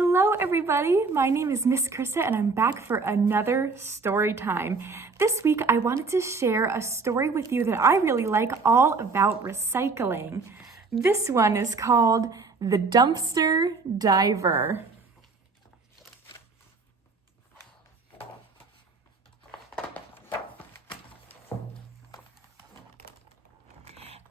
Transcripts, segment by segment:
Hello everybody, my name is Miss Krista and I'm back for another story time. This week I wanted to share a story with you that I really like all about recycling. This one is called The Dumpster Diver.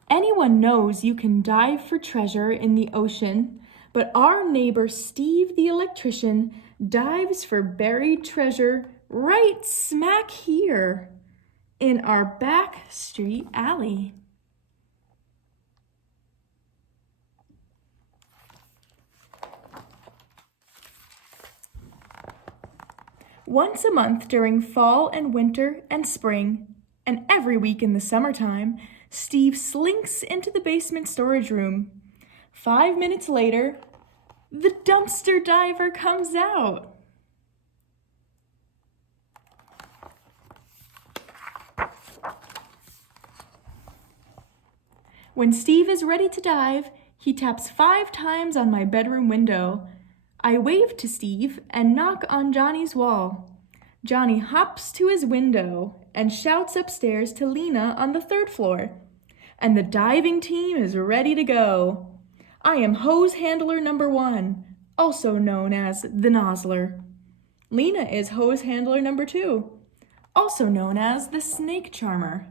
Anyone knows you can dive for treasure in the ocean, but our neighbor Steve the electrician dives for buried treasure right smack here in our back street alley. Once a month during fall and winter and spring, and every week in the summertime, Steve slinks into the basement storage room. 5 minutes later, the dumpster diver comes out. When Steve is ready to dive, he taps 5 times on my bedroom window. I wave to Steve and knock on Johnny's wall. Johnny hops to his window and shouts upstairs to Lena on the 3rd floor. And the diving team is ready to go. I am hose handler number 1, also known as the nozzler. Lena is hose handler number 2, also known as the snake charmer.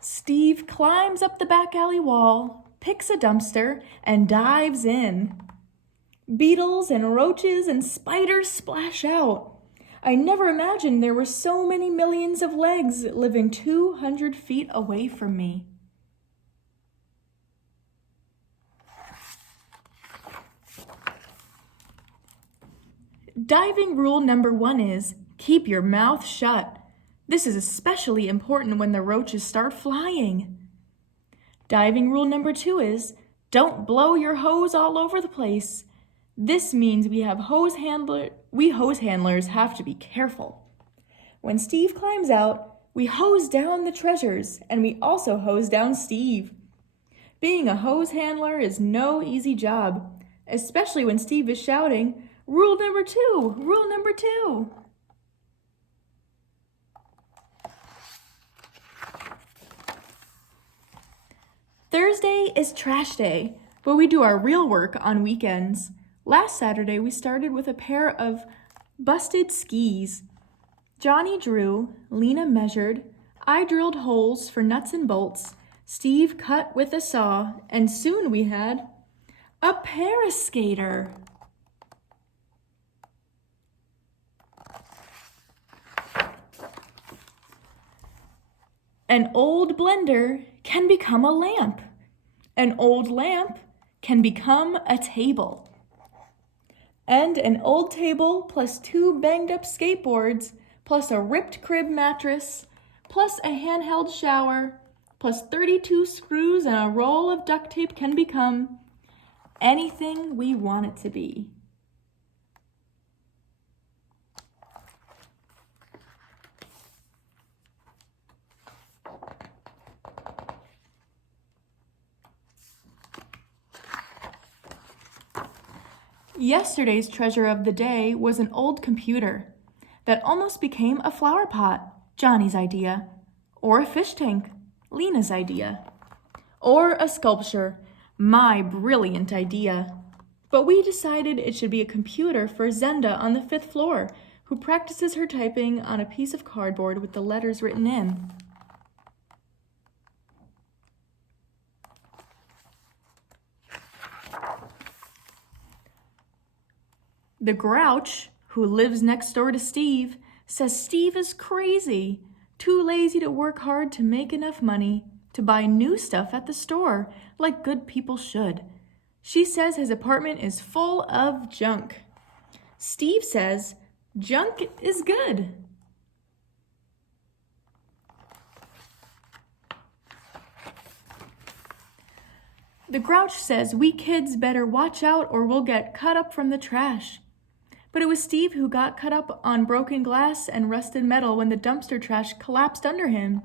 Steve climbs up the back alley wall, picks a dumpster, and dives in. Beetles and roaches and spiders splash out. I never imagined there were so many millions of legs living 200 feet away from me. Diving rule number 1 is keep your mouth shut. This is especially important when the roaches start flying. Diving rule number 2 is don't blow your hose all over the place. This means we hose handlers have to be careful. When Steve climbs out, we hose down the treasures, and we also hose down Steve. Being a hose handler is no easy job, especially when Steve is shouting, "Rule number 2, rule number 2." Thursday is trash day, but we do our real work on weekends. Last Saturday, we started with a pair of busted skis. Johnny drew, Lena measured, I drilled holes for nuts and bolts, Steve cut with a saw, and soon we had a paraskater. An old blender can become a lamp. An old lamp can become a table. And an old table plus 2 banged up skateboards plus a ripped crib mattress plus a handheld shower plus 32 screws and a roll of duct tape can become anything we want it to be. Yesterday's treasure of the day was an old computer that almost became a flower pot, Johnny's idea, or a fish tank, Lena's idea, or a sculpture, my brilliant idea. But we decided it should be a computer for Zenda on the 5th floor, who practices her typing on a piece of cardboard with the letters written in. The Grouch, who lives next door to Steve, says Steve is crazy, too lazy to work hard to make enough money to buy new stuff at the store, like good people should. She says his apartment is full of junk. Steve says junk is good. The Grouch says we kids better watch out or we'll get cut up from the trash. But it was Steve who got cut up on broken glass and rusted metal when the dumpster trash collapsed under him.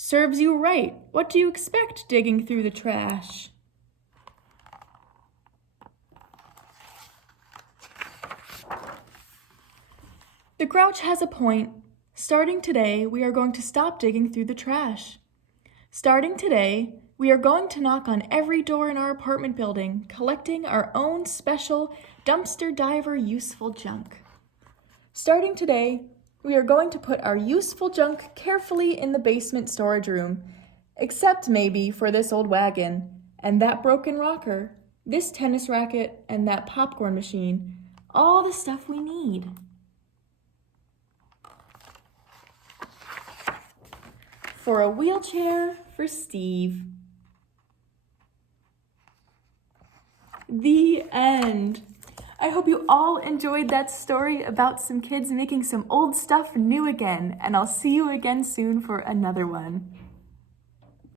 Serves you right. What do you expect digging through the trash? The Grouch has a point. Starting today, we are going to stop digging through the trash. Starting today, we are going to knock on every door in our apartment building, collecting our own special dumpster diver useful junk. Starting today, we are going to put our useful junk carefully in the basement storage room, except maybe for this old wagon, and that broken rocker, this tennis racket, and that popcorn machine, all the stuff we need. For a wheelchair for Steve. The end. I hope you all enjoyed that story about some kids making some old stuff new again, and I'll see you again soon for another one.